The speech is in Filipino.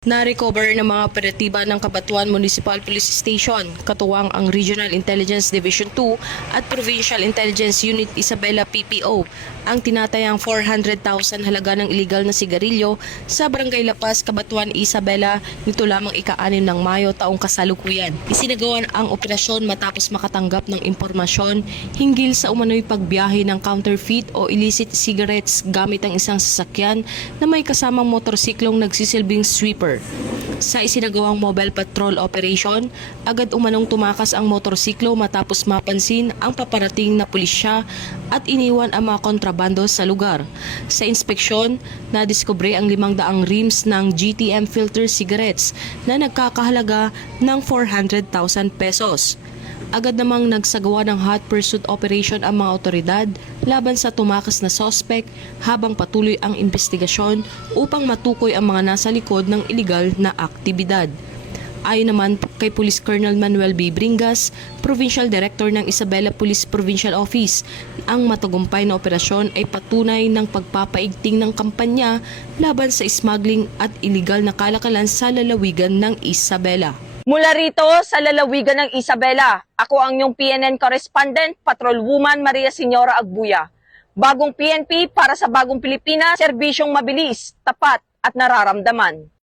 Na-recover ng mga operatiba ng Cabanatuan Municipal Police Station, katuwang ang Regional Intelligence Division 2 at Provincial Intelligence Unit Isabela PPO, ang tinatayang 400,000 halaga ng iligal na sigarilyo sa Barangay Lapas, Cabanatuan, Isabela nito lamang ika-6 ng Mayo taong kasalukuyan. Isinagawa ang operasyon matapos makatanggap ng impormasyon hinggil sa umano'y pagbiyahe ng counterfeit o illicit cigarettes gamit ang isang sasakyan na may kasamang motorsiklong nagsisilbing sweeper. Sa isinagawang mobile patrol operation, agad umanong tumakas ang motorsiklo matapos mapansin ang paparating na pulisya at iniwan ang mga kontrabando sa lugar. Sa inspeksyon, nadiskubre ang 500 rims ng GTM filter cigarettes na nagkakahalaga ng 400,000 pesos. Agad namang nagsagawa ng hot pursuit operation ang mga otoridad laban sa tumakas na sospek habang patuloy ang investigasyon upang matukoy ang mga nasa likod ng iligal na aktibidad. Ayon naman kay Police Colonel Manuel B. Bringas, Provincial Director ng Isabela Police Provincial Office, ang matagumpay na operasyon ay patunay ng pagpapaigting ng kampanya laban sa smuggling at iligal na kalakalan sa lalawigan ng Isabela. Mula rito sa lalawigan ng Isabela, ako ang inyong PNN correspondent, Patrolwoman Maria Señora Agbuya. Bagong PNP para sa bagong Pilipinas, serbisyong mabilis, tapat at nararamdaman.